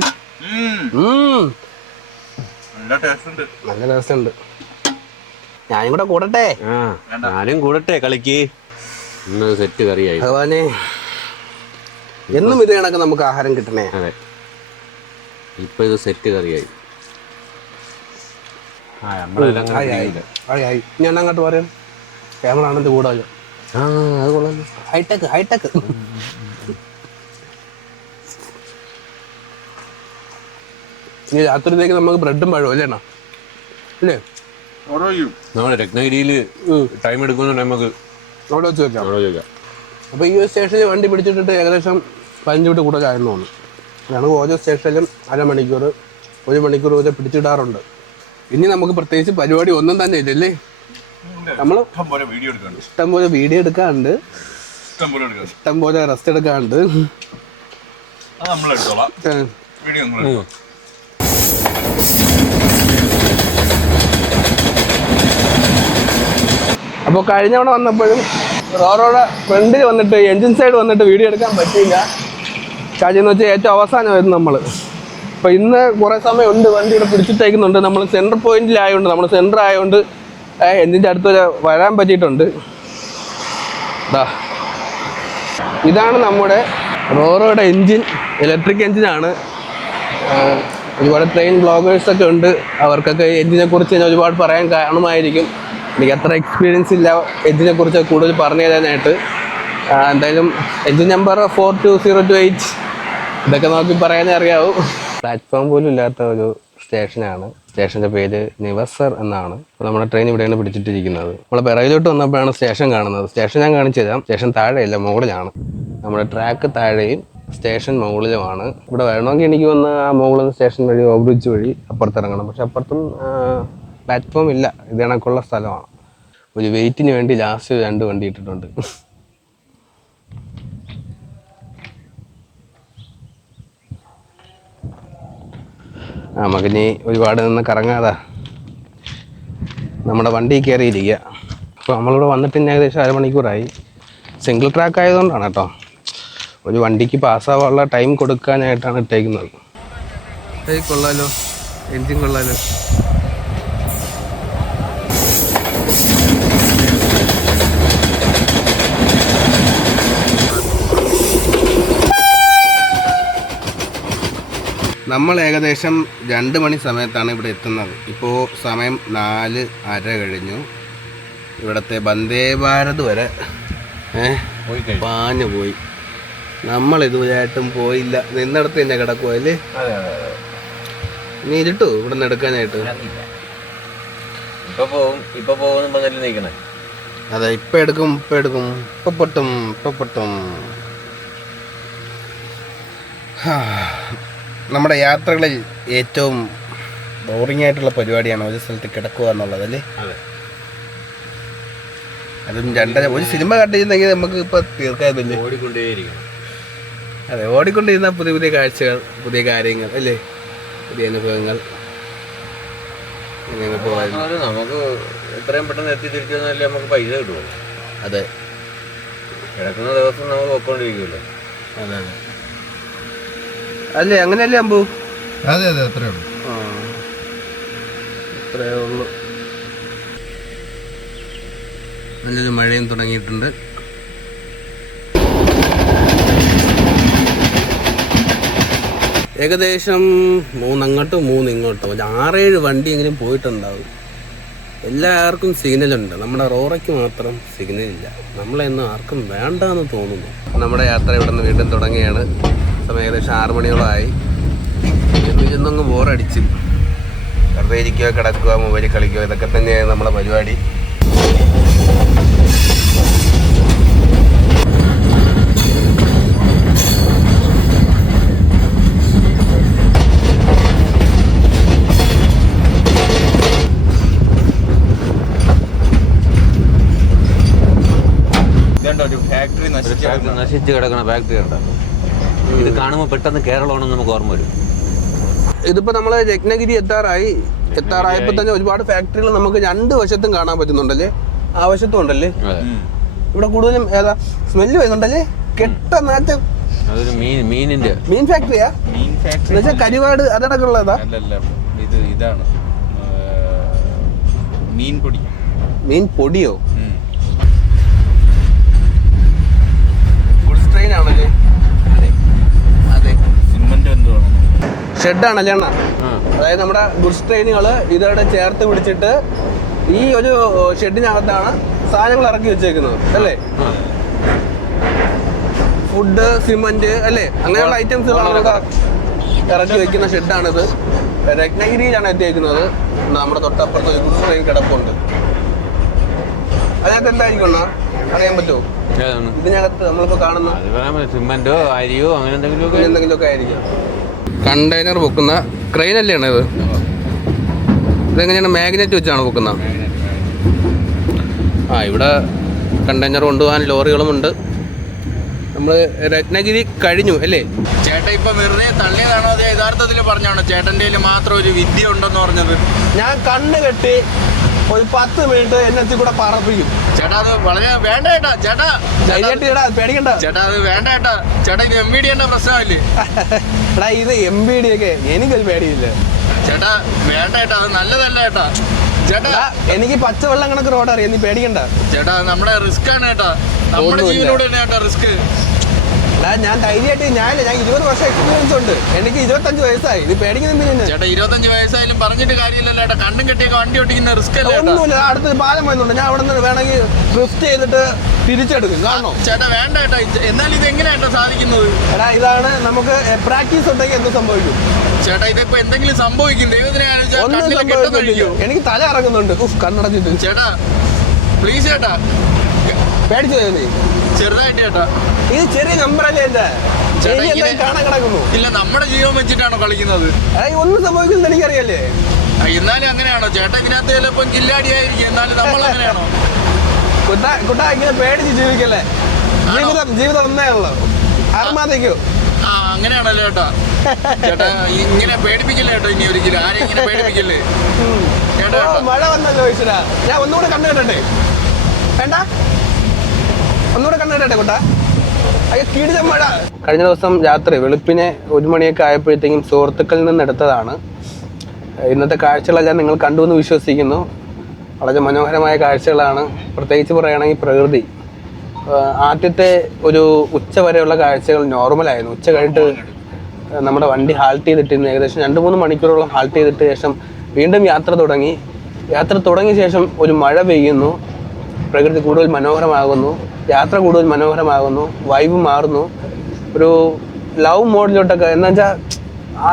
നല്ല ടേസ്റ്റ് ഉണ്ട്. ഞാനും കൂടെ കൂടട്ടെ. ഞാനും കൂടട്ടെ കളിക്ക്. ഇന്ന് സെറ്റ് കറിയായി. ഭഗവാനെ, എന്നും ഇത് കണക്ക് നമുക്ക് ആഹാരം കിട്ടണേ. അതെ, ഇപ്പൊ ഇത് സെറ്റ് കറിയായി. ഞാൻ അങ്ങോട്ട് പറയാം, ക്യാമറ ആണെന്റെ കൂടെ. അത് കൊള്ളാം, ഹൈടെക്. ഇനി രാത്രിയിലേക്ക് നമുക്ക് ബ്രെഡും പഴവും അല്ലേ അണ്ണാ? അല്ലേ? നമ്മള് രത്നഗിരിയിൽ ടൈം എടുക്കുന്ന നമുക്ക് അവിടെ വെച്ച് വെക്കാം. അപ്പോൾ ഈ ഒരു സ്റ്റേഷനിൽ വണ്ടി പിടിച്ചിട്ടിട്ട് ഏകദേശം 15 മിനിറ്റ് കൂടുതലായെന്ന് തോന്നുന്നു. ഞങ്ങൾ ഓരോ സ്റ്റേഷനിലും 1/2 മണിക്കൂർ 1 മണിക്കൂർ വരെ പിടിച്ചിടാറുണ്ട്. ഇനി നമുക്ക് പ്രത്യേകിച്ച് പരിപാടി ഒന്നും തന്നെ ഇല്ലല്ലേ? നമ്മൾ ഇഷ്ടംപോലെ വീഡിയോ എടുക്കാറുണ്ട്, ഇഷ്ടംപോലെ റെസ്റ്റ് എടുക്കാറുണ്ട്. അപ്പോൾ കഴിഞ്ഞ തവണ വന്നപ്പോഴും റോറോടെ ഫ്രണ്ടിൽ വന്നിട്ട് എൻജിൻ സൈഡ് വന്നിട്ട് വീഡിയോ എടുക്കാൻ പറ്റിയില്ല. ചാർജ് എന്ന് വെച്ചാൽ ഏറ്റവും അവസാനം വരുന്നത് നമ്മൾ. അപ്പോൾ ഇന്ന് കുറേ സമയം ഉണ്ട് വണ്ടി ഇവിടെ പിടിച്ചിട്ടേക്കുന്നുണ്ട്. നമ്മൾ സെൻറ്റർ പോയിന്റിലായതുകൊണ്ട്, നമ്മൾ സെൻറ്റർ ആയതുകൊണ്ട് എന്തിൻ്റെ അടുത്ത് വരാൻ പറ്റിയിട്ടുണ്ട്. ഇതാണ് നമ്മുടെ റോറോയുടെ എൻജിൻ, ഇലക്ട്രിക് എൻജിനാണ്. ഒരുപാട് ട്രെയിൻ ബ്ലോഗേഴ്സൊക്കെ ഉണ്ട്, അവർക്കൊക്കെ എൻജിനെ കുറിച്ച് ഞാൻ ഒരുപാട് പറയാൻ കാണുമായിരിക്കും. എനിക്ക് അത്ര എക്സ്പീരിയൻസ് ഇല്ല എൻജിനെ കുറിച്ച് കൂടുതൽ പറഞ്ഞു തരാനായിട്ട്. എന്തായാലും എൻജിൻ നമ്പർ 42028 ഇതൊക്കെ നോക്കി പറയാനേ അറിയാവൂ. പ്ലാറ്റ്ഫോം പോലും ഇല്ലാത്ത ഒരു സ്റ്റേഷനാണ്. സ്റ്റേഷൻ്റെ പേര് നിവസർ എന്നാണ്. നമ്മുടെ ട്രെയിൻ ഇവിടെയാണ് പിടിച്ചിട്ടിരിക്കുന്നത്. നമ്മൾ പിറകിലോട്ട് വന്നപ്പോഴാണ് സ്റ്റേഷൻ കാണുന്നത്. സ്റ്റേഷൻ ഞാൻ കാണിച്ചു തരാം. സ്റ്റേഷൻ താഴെയല്ല, മുകളിലാണ്. നമ്മുടെ ട്രാക്ക് താഴെയും സ്റ്റേഷൻ മുകളിലുമാണ്. ഇവിടെ വരണമെങ്കിൽ എനിക്ക് വന്ന് ആ മുകളിൽ നിന്ന് സ്റ്റേഷൻ വഴി ഓവർബ്രിഡ്ജ് വഴി അപ്പുറത്തിറങ്ങണം. പക്ഷെ അപ്പുറത്തും പ്ലാറ്റ്ഫോം ഇല്ല. ഇത് കണക്കുള്ള സ്ഥലമാണ്. ഒരു വെയിറ്റിന് വേണ്ടി ലാസ്റ്റ് 2 വണ്ടി ഇട്ടിട്ടുണ്ട്. നമുക്കിനി ഒരുപാട് നിന്ന് കറങ്ങാതെ നമ്മുടെ വണ്ടി കയറിയിരിക്കുക. അപ്പോൾ നമ്മളിവിടെ വന്നിട്ട് ഇനി ഏകദേശം 1/2 മണിക്കൂറായി. സിംഗിൾ ട്രാക്ക് ആയതുകൊണ്ടാണ് കേട്ടോ. ഒരു വണ്ടിക്ക് പാസ്സാവാനുള്ള ടൈം കൊടുക്കാനായിട്ടാണ് ഇട്ടേക്കുന്നത്. കൊള്ളാലോ, എൻജിൻ കൊള്ളാലോ. നമ്മൾ ഏകദേശം 2 മണി സമയത്താണ് ഇവിടെ എത്തുന്നത്. ഇപ്പോൾ സമയം 4:30 കഴിഞ്ഞു. ഇവിടുത്തെ വന്ദേ ഭാരത് വരെ പാഞ്ഞു പോയി. നമ്മൾ ഇതുവരെയായിട്ടും പോയില്ല. നിന്നിടത്ത് തന്നെ കിടക്കുമോ അല്ലേ? നീ ഇരുട്ടു ഇവിടെ നിന്ന് എടുക്കാനായിട്ട്. അതെ, ഇപ്പം എടുക്കും, ഇപ്പം പൊട്ടും. നമ്മുടെ യാത്രകളിൽ ഏറ്റവും ബോറിംഗ് ആയിട്ടുള്ള പരിപാടിയാണ് ഒരു സ്ഥലത്ത് കിടക്കുക എന്നുള്ളത് അല്ലേ? അതും 2:30. ഒരു സിനിമ കണ്ടിരുന്നെങ്കിൽ നമുക്ക് ഇപ്പം തീർക്കാതില്ലേ? അതെ, ഓടിക്കൊണ്ടിരുന്ന പുതിയ പുതിയ കാഴ്ചകൾ, പുതിയ കാര്യങ്ങൾ അല്ലേ, പുതിയ അനുഭവങ്ങൾ. നമുക്ക് എത്രയും പെട്ടെന്ന് എത്തി തിരിച്ചു വന്നാലേ നമുക്ക് പൈസ കിട്ടുമോ? അതെ, കിടക്കുന്ന ദിവസം നമുക്ക് പോയിക്കൊണ്ടിരിക്കുമല്ലോ. അതെ അല്ലേ, അങ്ങനെയല്ലേ അമ്പു? അതെ അത്രേ ഉള്ളൂ. അത്രേ ഉള്ളൂ. നല്ലൊരു മഴയും തുടങ്ങിയിട്ടുണ്ട്. ഏകദേശം 3 അങ്ങോട്ടും 3 ഇങ്ങോട്ടും 6-7 വണ്ടിയെങ്കിലും പോയിട്ടുണ്ടാവും. എല്ലാവർക്കും സിഗ്നലുണ്ട്. നമ്മുടെ റോറയ്ക്ക് മാത്രം സിഗ്നലില്ല. നമ്മളെന്നും ആർക്കും വേണ്ടെന്ന് തോന്നുന്നു. നമ്മുടെ യാത്ര ഇവിടെ നിന്ന് വീണ്ടും തുടങ്ങിയാണ്. സമയം ഏകദേശം 6 മണിയോളമായി. എന്നൊന്ന് ബോറടിച്ച് വെറുതെ ഇരിക്കുക, കിടക്കുക, മൊബൈലിൽ കളിക്കുക, ഇതൊക്കെ തന്നെയാണ് നമ്മുടെ പരിപാടി. നശിച്ച് കിടക്കണ ഫാക്ടറി കണ്ട. ഇത് കാണുമ്പോൾ പെട്ടെന്ന് കേരളമാണെന്ന് നമുക്ക് ഓർമ്മ വരും. ഇതിപ്പോ നമ്മള് രത്നഗിരി എത്താറായപ്പോ തന്നെ ഒരുപാട് ഫാക്ടറികൾ നമുക്ക് 2 വശത്തും കാണാൻ പറ്റുന്നുണ്ടല്ലേ? ആ വശത്തും ഉണ്ടല്ലേ? ഇവിടെ കൂടുതലും ഏതാ സ്മെല്ല് വരുന്നുണ്ടല്ലേ? കെട്ടനാറ്റം. അതൊരു മീൻ ഫാക്ടറിയാ? എന്നുവെച്ചാൽ കരിവാട് അതടക്കമുള്ളതാ? ഇതാണ് മീൻ പൊടിയോ? ഗുഡ്സ് ട്രെയിൻ ആണല്ലേ? അതെ, ഷെഡാണല്ലേ അണ്ണ? അതായത് നമ്മുടെ ഗുഡ്സ് ട്രെയിനുകൾ ഇതോടെ ചേർത്ത് പിടിച്ചിട്ട് ഈ ഒരു ഷെഡിനകത്താണ് സാധനങ്ങൾ ഇറക്കി വെച്ചേക്കുന്നത് അല്ലേ? ഫുഡ്, സിമന്റ് അല്ലേ, അങ്ങനെയുള്ള ഐറ്റംസുകളാണ് ഇറക്കി വെക്കുന്ന ഷെഡാണിത്. രത്നഗിരിയിലാണ് എത്തിയേക്കുന്നത്. നമ്മുടെ തൊട്ടപ്പുറത്ത് ഒരു ഗുഡ്സ് ട്രെയിൻ കിടപ്പുണ്ട്. അതിനകത്ത് എന്തായിരിക്കും അറിയാൻ പറ്റുമോ? ഇതിനകത്ത് നമ്മളിപ്പോ കാണുന്ന സിമന്റോ അരിയോ അങ്ങനെ എന്തെങ്കിലുമൊക്കെ ആയിരിക്കും. കണ്ടെയ്നർ പൊക്കുന്ന ക്രെയിൻ അല്ലേയാണ് ഇത്? ഇതെങ്ങനെയാണ്? മാഗ്നറ്റ് വെച്ചാണ് പൊക്കുന്നത്. ഇവിടെ കണ്ടെയ്നർ കൊണ്ടുപോകാൻ ലോറികളുമുണ്ട്. നമ്മൾ രത്നഗിരി കഴിഞ്ഞു അല്ലേ? ചേട്ടൻ ഇപ്പൊ വെറുതെ തള്ളിയതാണോ അതോ യഥാർത്ഥത്തിൽ പറഞ്ഞാണോ ചേട്ടൻ്റെ മാത്രം ഒരു വിദ്യ ഉണ്ടെന്ന് പറഞ്ഞത്? ഞാൻ കണ്ണ് കെട്ടി ഒരു 10 മിനിറ്റ് എന്നെ കൂടെ പറപ്പിക്കും. ചേട്ടാ അത് വളരെ വേണ്ട ചേട്ടാ. ചേട്ടാ ചേട്ടാ പേടിക്കണ്ട ചേട്ടാ, അത് വേണ്ട ചേട്ടാ. ചേട്ടാ ഇത് MVD പ്രശ്നമല്ലേ? എടാ ഇത് MVD ഒക്കെ എനിക്കൊരു പേടിയില്ല ചേട്ടാ. വേണ്ട ചേട്ടാ, അത് നല്ലതല്ല ചേട്ടാ. ചേട്ടാ എനിക്ക് പച്ചവെള്ളം കണക്ക് റോഡ് അറിയാം, നീ പേടിക്കണ്ട. ചേട്ടാ നമ്മുടെ റിസ്ക് ആണ് ചേട്ടാ, നമ്മുടെ ജീവനോട് തന്നെ ചേട്ടാ റിസ്ക്. ഞാൻ ധൈര്യമായിട്ട് ഞാൻ 20 വർഷം എക്സ്പീരിയൻസ് ഉണ്ട്, എനിക്ക് 25 വയസ്സായി. ഇത് പേടിക്കുന്ന ചേട്ടാ 25 വയസ്സായാലും പറഞ്ഞിട്ട് കാര്യമില്ലല്ലോ ചേട്ടാ. കണ്ടും കെട്ടിയൊക്കെ വണ്ടി ഓടിക്കുന്ന റിസ്ക് അല്ലേ? ഒന്നുമില്ല, അടുത്ത് പാലം വരുന്നുണ്ട്, ഞാൻ അവിടെ നിന്ന് വേണമെങ്കിൽ ഡ്രിഫ്റ്റ് ചെയ്തിട്ട് തിരിച്ചെടുക്കും. കാണോ ചേട്ടാ? വേണ്ട ചേട്ടാ. എന്നാൽ ഇത് എങ്ങനെയാ സാധിക്കുന്നത്? എടാ ഇതാണ് നമുക്ക് പ്രാക്ടീസ് ഉണ്ടെങ്കിൽ എന്ത് സംഭവിക്കും ചേട്ടാ? ഇതിപ്പോ എന്തെങ്കിലും സംഭവിക്കും? എനിക്ക് തല ഇറങ്ങുന്നുണ്ട് കണ്ണടച്ചിട്ട്. ചേട്ടാ പ്ലീസ് ചേട്ടാ. പേടിച്ചു നീ? ചെറുതായിട്ട് ചേട്ടാ. ഇത് ചെറിയ നമ്പറല്ലേ എന്റെ? കാണാൻ കിടക്കുന്നു. ഇല്ല, നമ്മുടെ ജീവൻ വെച്ചിട്ടാണോ കളിക്കുന്നത്? ഒന്നും സംഭവിക്കുന്നത് എനിക്കറിയാലേ. എന്നാലും അങ്ങനെയാണോ ചേട്ടാ? ഇതിനകത്ത് ചിലപ്പോ കില്ലാടിയായിരിക്കും, എന്നാലും നമ്മൾ അങ്ങനെയാണോ? കുട്ടാ ഇങ്ങനെ പേടിച്ച് ജീവിക്കല്ലേ, ജീവിതം ഒന്നേ ഉള്ളു. ആത്മാർത്ഥിക്കൂ. അങ്ങനെയാണല്ലോ ചേട്ടാ. ചേട്ടാ ഇങ്ങനെ പേടിപ്പിക്കല്ലേ ചേട്ടാ, ഇനി ഒരിക്കലും ആരെയും ഇങ്ങനെ പേടിപ്പിക്കല്ലേ ചേട്ടാ. മഴ വന്നല്ലോ ഈശ്വരാ, ഞാൻ ഒന്നുകൂടെ കണ്ണു കേട്ടെ. വേണ്ട, ഒന്നുകൂടെ കണ്ണു കേട്ടെ കുട്ടാ. കീടിച്ച മഴ. കഴിഞ്ഞ ദിവസം രാത്രി വെളുപ്പിനെ 1 മണിയൊക്കെ ആയപ്പോഴത്തേക്കും സുഹൃത്തുക്കളിൽ നിന്ന് എടുത്തതാണ്. ഇന്നത്തെ കാഴ്ചകളെല്ലാം നിങ്ങൾ കണ്ടു എന്ന് വിശ്വസിക്കുന്നു. വളരെ മനോഹരമായ കാഴ്ചകളാണ്. പ്രത്യേകിച്ച് പറയുകയാണെങ്കിൽ പ്രകൃതി. ആദ്യത്തെ ഒരു ഉച്ച വരെയുള്ള കാഴ്ചകൾ നോർമലായിരുന്നു. ഉച്ച കഴിഞ്ഞിട്ട് നമ്മുടെ വണ്ടി ഹാൾട്ട് ചെയ്തിട്ടിരുന്നു. ഏകദേശം 2-3 മണിക്കൂറോളം ഹാൾട്ട് ചെയ്തിട്ട് ശേഷം വീണ്ടും യാത്ര തുടങ്ങിയ ശേഷം ഒരു മഴ പെയ്യുന്നു. പ്രകൃതി കൂടുതൽ മനോഹരമാകുന്നു, യാത്ര കൂടുതൽ മനോഹരമാകുന്നു, വൈബ് മാറുന്നു. ഒരു ലവ് മോഡിലോട്ടൊക്കെ എന്ന് വെച്ചാൽ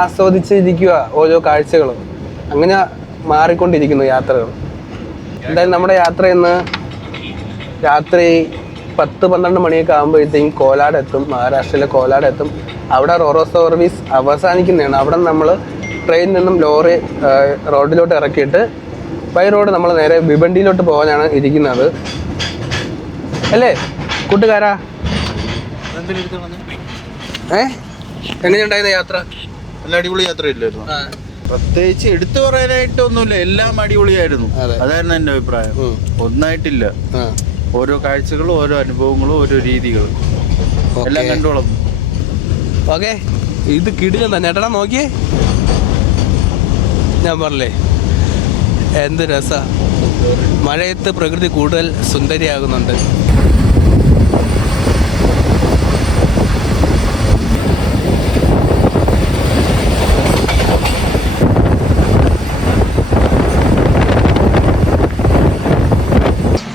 ആസ്വദിച്ചിരിക്കുക ഓരോ കാഴ്ചകളും. അങ്ങനെ മാറിക്കൊണ്ടിരിക്കുന്നു യാത്രകൾ. എന്തായാലും നമ്മുടെ യാത്ര ഇന്ന് രാത്രി 10-12 മണിയൊക്കെ ആകുമ്പോഴത്തേക്കും കോലാട് എത്തും. മഹാരാഷ്ട്രയിലെ കോലാട് എത്തും. അവിടെ റോറോ സർവീസ് അവസാനിക്കുന്നതാണ്. അവിടെ നമ്മൾ ട്രെയിനിൽ നിന്നും ലോറി റോഡിലോട്ട് ഇറക്കിയിട്ട് ബൈ റോഡ് നമ്മൾ നേരെ ഭിവണ്ടിയിലോട്ട് പോകാനാണ് ഇരിക്കുന്നത്. അല്ലേ കൂട്ടുകാരാ? എങ്ങനെയുണ്ടായിരുന്നു യാത്ര? നല്ല അടിപൊളി യാത്രയില്ലായിരുന്നു. പ്രത്യേകിച്ച് എടുത്തു പറയാനായിട്ടൊന്നുമില്ല, എല്ലാം അടിപൊളിയായിരുന്നു. അതായിരുന്നു എൻ്റെ അഭിപ്രായം. ഒന്നായിട്ടില്ല. ഓരോ കാഴ്ചകളും ഓരോ അനുഭവങ്ങളും ഓരോ രീതികളും എല്ലാം കണ്ടോളും. ഓക്കെ, ഇത് കിടിലം തന്നെ ഏട്ടാ. നോക്കിയേ, ഞാൻ പറഞ്ഞേ എന്ത് രസ. മഴയത്ത് പ്രകൃതി കൂടുതൽ സുന്ദരിയാകുന്നുണ്ട്.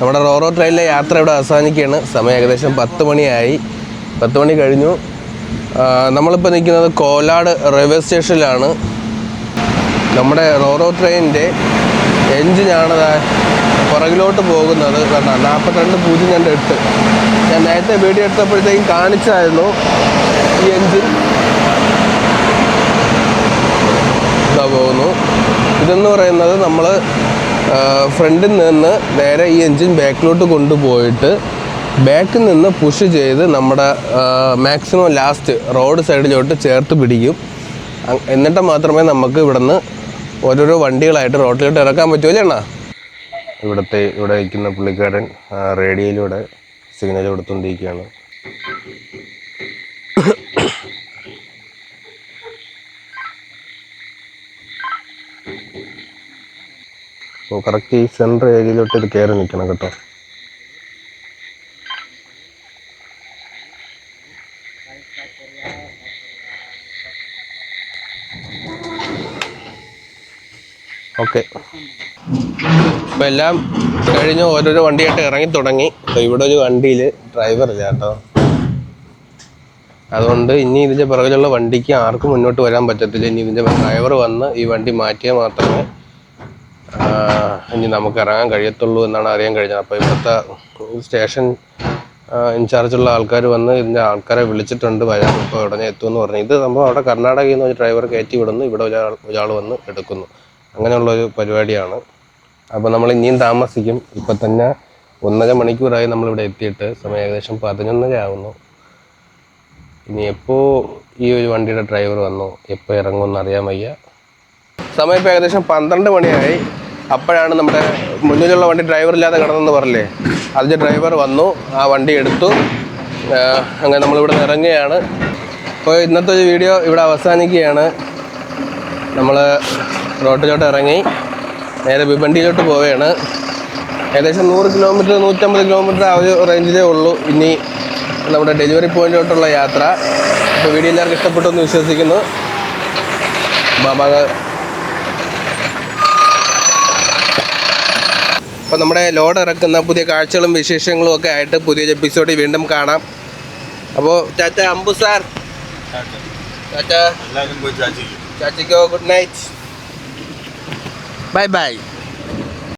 നമ്മുടെ റോറോ ട്രെയിനിലെ യാത്ര ഇവിടെ അവസാനിക്കുകയാണ്. സമയം ഏകദേശം 10 മണിയായി. 10 മണി കഴിഞ്ഞു. നമ്മളിപ്പോൾ നിൽക്കുന്നത് കോലാട് റെയിൽവേ സ്റ്റേഷനിലാണ്. നമ്മുടെ റോറോ ട്രെയിനിൻ്റെ എൻജിനാണ് പുറകിലോട്ട് പോകുന്നത്. 42.08. ഞാൻ നേരത്തെ വീഡിയോ എടുത്തപ്പോഴത്തേക്കും കാണിച്ചായിരുന്നു ഈ എൻജിൻ. ഇതാ പോകുന്നു. ഇതെന്ന് പറയുന്നത് നമ്മൾ ഫ്രണ്ടിൽ നിന്ന് നേരെ ഈ എൻജിൻ ബാക്കിലോട്ട് കൊണ്ടുപോയിട്ട് ബാക്കിൽ നിന്ന് പുഷ് ചെയ്ത് നമ്മുടെ മാക്സിമം ലാസ്റ്റ് റോഡ് സൈഡിലോട്ട് ചേർത്ത് പിടിക്കും. എന്നിട്ട് മാത്രമേ നമുക്ക് ഇവിടുന്ന് ഓരോരോ വണ്ടികളായിട്ട് റോഡിലോട്ട് ഇറക്കാൻ പറ്റുമല്ലേ അണ്ണാ? ഇവിടെ ഇരിക്കുന്ന പുള്ളിക്കാരൻ റേഡിയോയിലൂടെ സിഗ്നൽ കൊടുത്തുകൊണ്ടിരിക്കുകയാണ്. കറക്റ്റ് ഈ സെൻട്രൽ ഏരിയയിലോട്ട് ഇത് കയറി നിൽക്കണം കേട്ടോ. ഓക്കെ, ഇപ്പം എല്ലാം കഴിഞ്ഞ് ഓരോരോ വണ്ടിയായിട്ട് ഇറങ്ങി തുടങ്ങി. അപ്പോൾ ഇവിടെ ഒരു വണ്ടിയിൽ ഡ്രൈവറില്ല കേട്ടോ. അതുകൊണ്ട് ഇനി ഇതിൻ്റെ പുറകിലുള്ള വണ്ടിക്ക് ആർക്കും മുന്നോട്ട് വരാൻ പറ്റത്തില്ല. ഇനി ഇതിൻ്റെ ഡ്രൈവർ വന്ന് ഈ വണ്ടി മാറ്റിയാൽ മാത്രമേ ഇനി നമുക്ക് ഇറങ്ങാൻ കഴിയത്തുള്ളൂ എന്നാണ് അറിയാൻ കഴിഞ്ഞത്. അപ്പോൾ ഇവിടുത്തെ സ്റ്റേഷൻ ഇൻചാർജുള്ള ആൾക്കാർ വന്ന് ഇതിൻ്റെ ആൾക്കാരെ വിളിച്ചിട്ടുണ്ട്, വരാൻ ഇപ്പോൾ ഉടനെ എത്തുമെന്ന് പറഞ്ഞു. ഇത് സംഭവം അവിടെ കർണാടകയിൽ നിന്ന് ഒരു ഡ്രൈവർ കയറ്റി വിടുന്നു, ഇവിടെ ഒരാൾ വന്ന് എടുക്കുന്നു. അങ്ങനെയുള്ളൊരു പരിപാടിയാണ്. അപ്പോൾ നമ്മൾ ഇനിയും താമസിക്കും. ഇപ്പം തന്നെ 1.5 മണിക്കൂറായി നമ്മളിവിടെ എത്തിയിട്ട്. സമയം ഏകദേശം 11:30 ആവുന്നു. ഇനി എപ്പോൾ ഈ ഒരു വണ്ടിയുടെ ഡ്രൈവർ വന്നു, എപ്പോൾ ഇറങ്ങുമെന്ന് അറിയാൻ വയ്യ. സമയം ഇപ്പോൾ ഏകദേശം 12 മണിയായി. അപ്പോഴാണ് നമ്മുടെ മുന്നിലുള്ള വണ്ടി ഡ്രൈവർ ഇല്ലാതെ കിടന്നെന്ന് പറഞ്ഞില്ലേ, അതിൻ്റെ ഡ്രൈവർ വന്നു, ആ വണ്ടി എടുത്തു. അങ്ങനെ നമ്മളിവിടെ നിന്ന് ഇറങ്ങുകയാണ്. അപ്പോൾ ഇന്നത്തെ ഒരു വീഡിയോ ഇവിടെ അവസാനിക്കുകയാണ്. നമ്മൾ റോട്ടിലോട്ട് ഇറങ്ങി നേരെ ഭിവണ്ടിയിലോട്ട് പോവുകയാണ്. ഏകദേശം 100 കിലോമീറ്റർ 150 കിലോമീറ്റർ ആ ഒരു റേഞ്ചിലേ ഉള്ളൂ ഇനി നമ്മുടെ ഡെലിവറി പോയിന്റിലോട്ടുള്ള യാത്ര. അപ്പോൾ വീഡിയോ എല്ലാവർക്കും ഇഷ്ടപ്പെട്ടു എന്ന് വിശ്വസിക്കുന്നു. അപ്പോൾ നമ്മുടെ ലോഡ് ഇറക്കുന്ന പുതിയ കാഴ്ചകളും വിശേഷങ്ങളും ഒക്കെ ആയിട്ട് പുതിയ എപ്പിസോഡിൽ വീണ്ടും കാണാം. അപ്പോൾ ടാറ്റ അമ്പു സാർ, ടാറ്റ ചാച്ചിക്കോ, ഗുഡ് നൈറ്റ്, ബൈ ബൈ.